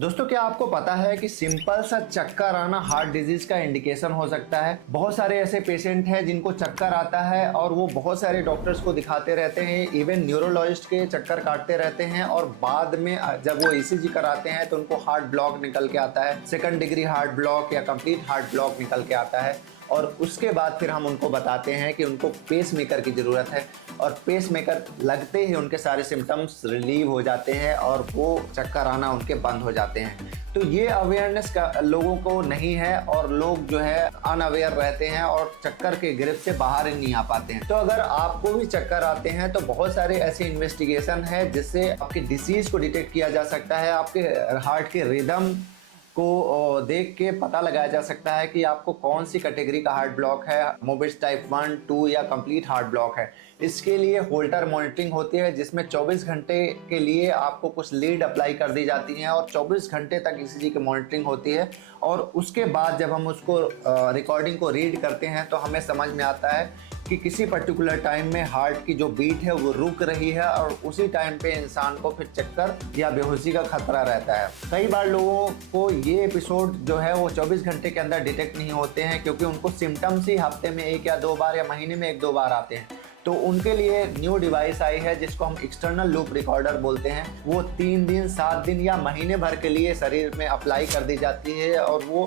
दोस्तों, क्या आपको पता है कि सिंपल सा चक्कर आना हार्ट डिजीज का इंडिकेशन हो सकता है। बहुत सारे ऐसे पेशेंट हैं जिनको चक्कर आता है और वो बहुत सारे डॉक्टर्स को दिखाते रहते हैं, इवन न्यूरोलॉजिस्ट के चक्कर काटते रहते हैं और बाद में जब वो ईसीजी कराते हैं तो उनको हार्ट ब्लॉक निकल के आता है, सेकंड डिग्री हार्ट ब्लॉक या कंप्लीट हार्ट ब्लॉक निकल के आता है। और उसके बाद फिर हम उनको बताते हैं कि उनको पेस मेकर की ज़रूरत है और पेस मेकर लगते ही उनके सारे सिम्टम्स रिलीव हो जाते हैं और वो चक्कर आना उनके बंद हो जाते हैं। तो ये अवेयरनेस का लोगों को नहीं है और लोग जो है अनअवेयर रहते हैं और चक्कर के गिरफ्त से बाहर ही नहीं आ पाते हैं। तो अगर आपको भी चक्कर आते हैं तो बहुत सारे ऐसे इन्वेस्टिगेशन है जिससे आपकी डिसीज़ को डिटेक्ट किया जा सकता है, आपके हार्ट के रिदम को देख के पता लगाया जा सकता है कि आपको कौन सी कैटेगरी का हार्ट ब्लॉक है, मोबिस टाइप 1, 2 या कंप्लीट हार्ट ब्लॉक है। इसके लिए होल्टर मॉनिटरिंग होती है जिसमें 24 घंटे के लिए आपको कुछ लीड अप्लाई कर दी जाती हैं और 24 घंटे तक ईसीजी की मॉनिटरिंग होती है। और उसके बाद जब हम उसको रिकॉर्डिंग को रीड करते हैं तो हमें समझ में आता है कि किसी पर्टिकुलर टाइम में हार्ट की जो बीट है वो रुक रही है और उसी टाइम पे इंसान को फिर चक्कर या बेहोशी का खतरा रहता है। कई बार लोगों को ये एपिसोड जो है वो 24 घंटे के अंदर डिटेक्ट नहीं होते हैं क्योंकि उनको सिम्टम्स ही हफ्ते में 1 या 2 बार या महीने में 1-2 बार आते हैं। तो उनके लिए न्यू डिवाइस आई है जिसको हम एक्सटर्नल लूप रिकॉर्डर बोलते हैं। वो 3 दिन, 7 दिन या महीने भर के लिए शरीर में अप्लाई कर दी जाती है और वो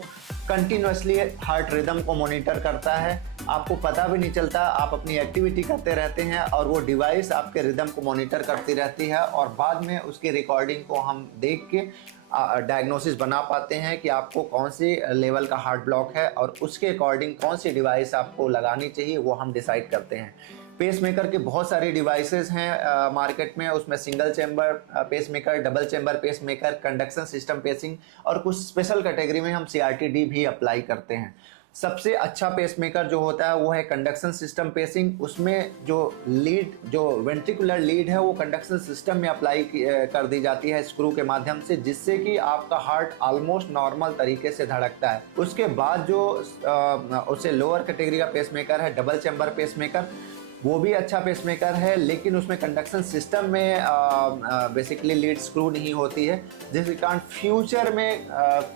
कंटिन्यूसली हार्ट रिदम को मॉनिटर करता है। आपको पता भी नहीं चलता, आप अपनी एक्टिविटी करते रहते हैं और वो डिवाइस आपके रिदम को मॉनिटर करती रहती है और बाद में उसकी रिकॉर्डिंग को हम देख के डायग्नोसिस बना पाते हैं कि आपको कौन सी लेवल का हार्ट ब्लॉक है और उसके अकॉर्डिंग कौन सी डिवाइस आपको लगानी चाहिए वो हम डिसाइड करते हैं। पेसमेकर के बहुत सारे डिवाइसेस हैं मार्केट में, उसमें single chamber pacemaker, double chamber pacemaker, conduction system pacing और कुछ स्पेशल कैटेगरी में हम CRT-D भी अप्लाई करते हैं। सबसे अच्छा पेसमेकर जो होता है वो है कंडक्शन सिस्टम पेसिंग। उसमें जो लीड, जो वेंट्रिकुलर लीड है वो कंडक्शन सिस्टम में अप्लाई कर दी जाती है स्क्रू के माध्यम से, जिससे कि आपका हार्ट ऑलमोस्ट नॉर्मल तरीके से धड़कता है। उसके बाद जो उसे लोअर कैटेगरी का पेसमेकर है डबल चैम्बर पेसमेकर, वो भी अच्छा पेसमेकर है लेकिन उसमें कंडक्शन सिस्टम में बेसिकली लीड स्क्रू नहीं होती है, जिसके कारण फ्यूचर में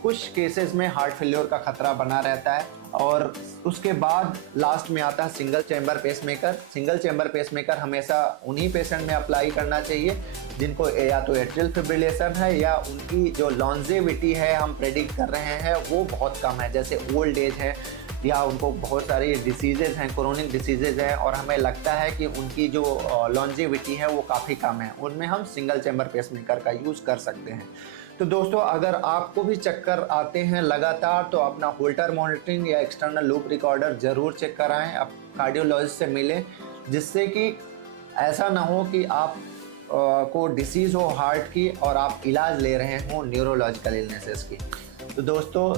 कुछ केसेस में हार्ट फेल्योर का खतरा बना रहता है। और उसके बाद लास्ट में आता है single chamber pacemaker. Single chamber pacemaker हमेशा उन्हीं पेशेंट में अप्लाई करना चाहिए जिनको या तो एट्रियल फिब्रिलेशन है या उनकी जो लॉन्जेविटी है हम प्रेडिक्ट कर रहे हैं वो बहुत कम है, जैसे ओल्ड एज है या उनको बहुत सारी डिसीजेज हैं, क्रोनिक डिसीजेज हैं और हमें लगता है कि उनकी जो लॉन्जेविटी है वो काफ़ी कम है, उनमें हम सिंगल चैम्बर पेसमेकर का यूज़ कर सकते हैं। तो दोस्तों, अगर आपको भी चक्कर आते हैं लगातार तो अपना होल्टर मॉनिटरिंग या एक्सटर्नल लूप रिकॉर्डर ज़रूर चेक कराएं, आप कार्डियोलॉजिस्ट से मिलें, जिससे कि ऐसा ना हो कि आप को डिसीज़ हो हार्ट की और आप इलाज ले रहे हों न्यूरोलॉजिकल इलनेसेस की। तो दोस्तों,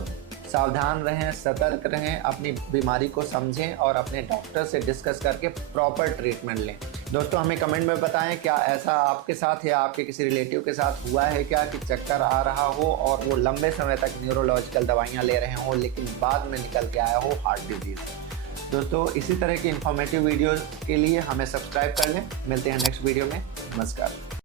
सावधान रहें, सतर्क रहें, अपनी बीमारी को समझें और अपने डॉक्टर से डिस्कस करके प्रॉपर ट्रीटमेंट लें। दोस्तों, हमें कमेंट में बताएं क्या ऐसा आपके साथ या आपके किसी रिलेटिव के साथ हुआ है क्या कि चक्कर आ रहा हो और वो लंबे समय तक न्यूरोलॉजिकल दवाइयाँ ले रहे हों लेकिन बाद में निकल के आया हो हार्ट डिजीज़। दोस्तों, इसी तरह की इन्फॉर्मेटिव वीडियोज़ के लिए हमें सब्सक्राइब कर लें। मिलते हैं नेक्स्ट वीडियो में। नमस्कार।